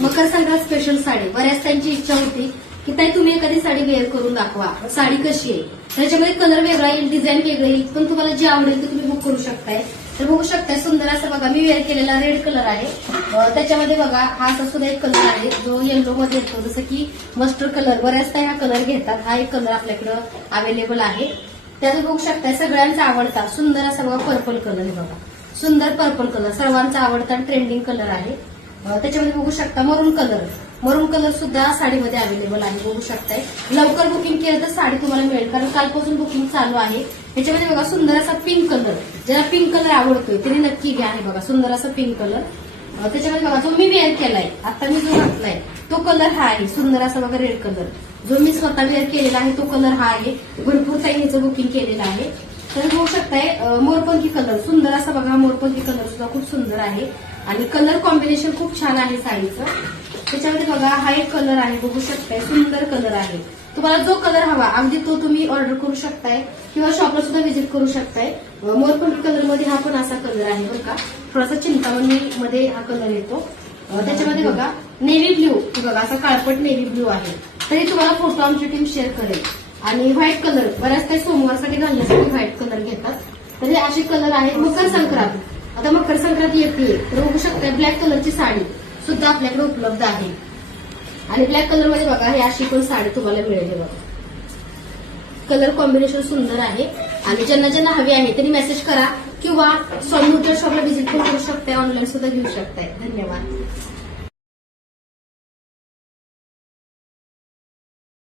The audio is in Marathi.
मकर संक्रांत स्पेशल साडी. बऱ्याच त्यांची इच्छा होती की ताई तुम्ही एखादी साडी वेअर करून दाखवा, साडी कशी आहे, त्याच्यामध्ये कलर वेगळा येईल, डिझाईन वेगळी येईल, पण तुम्हाला जे आवडेल ते तुम्ही बुक करू शकताय. तर बघू शकताय सुंदर असं बघा मी वेअर केलेला रेड कलर आहे. त्याच्यामध्ये बघा हा असा सुद्धा एक कलर आहे जो येलो मध्ये येतो, जसं की मस्टर्ड कलर. बऱ्याचदा हा कलर घेतात. हा एक कलर आपल्याकडं अवेलेबल आहे. त्यात बघू शकताय सगळ्यांचा आवडता सुंदर असा बघा पर्पल कलर आहे. बघा सुंदर पर्पल कलर सर्वांचा आवडता ट्रेंडिंग कलर आहे. त्याच्यामध्ये बघू शकता मरून कलर सुद्धा साडीमध्ये अवेलेबल आहे. बघू शकताय लवकर बुकिंग केलं तर साडी तुम्हाला मिळेल, कारण कालपासून बुकिंग चालू आहे. याच्यामध्ये बघा सुंदर असा पिंक कलर, ज्याला पिंक कलर आवडतोय त्यांनी नक्की घ्या. आहे बघा सुंदर असा पिंक कलर. त्याच्यामध्ये बघा जो मी वेअर केलाय आता मी जो घातलाय तो कलर हा आहे. सुंदर असा बघा रेड कलर जो मी स्वतः वेअर केलेला आहे तो कलर हा आहे. भरपूर काही ह्याचं बुकिंग केलेलं आहे. तर बघू शकताय मोरपंखी कलर सुंदर असा बघा मोरपंखी कलर सुद्धा खूप सुंदर आहे आणि कलर कॉम्बिनेशन खूप छान आहे साडीचं. त्याच्यामध्ये बघा हा एक कलर आहे. बघू शकताय सुंदर कलर आहे. तुम्हाला जो कलर हवा अगदी तो तुम्ही ऑर्डर करू शकताय किंवा शॉपला सुद्धा व्हिजिट करू शकताय. मोरपंखी कलर मध्ये हा पण असा कलर आहे बरं का, थोडासा चिंतामणी मध्ये हा कलर येतो. त्याच्यामध्ये बघा नेव्ही ब्ल्यू बघा असा काळपट नेव्ही ब्ल्यू आहे. तरी तुम्हाला फोटो आमची टीम शेअर करेल. आणि व्हाईट कलर बऱ्याच काही सोमवारसाठी घालण्यासाठी व्हाईट कलर घेतात. तर हे असे कलर आहेत. मकर संक्रांत आता मकर संक्रांत येते तर बघू शकता ब्लॅक कलरची साडी सुद्धा आपल्याकडे उपलब्ध आहे. आणि ब्लॅक कलर मध्ये बघा हे अशी पण साडी तुम्हाला मिळेल. बघा कलर कॉम्बिनेशन सुंदर आहे. आणि ज्यांना ज्यांना हवी आहे त्यांनी मेसेज करा किंवा स्वामी शॉपला व्हिजिट करू शकताय, ऑनलाईन सुद्धा घेऊ शकताय. धन्यवाद.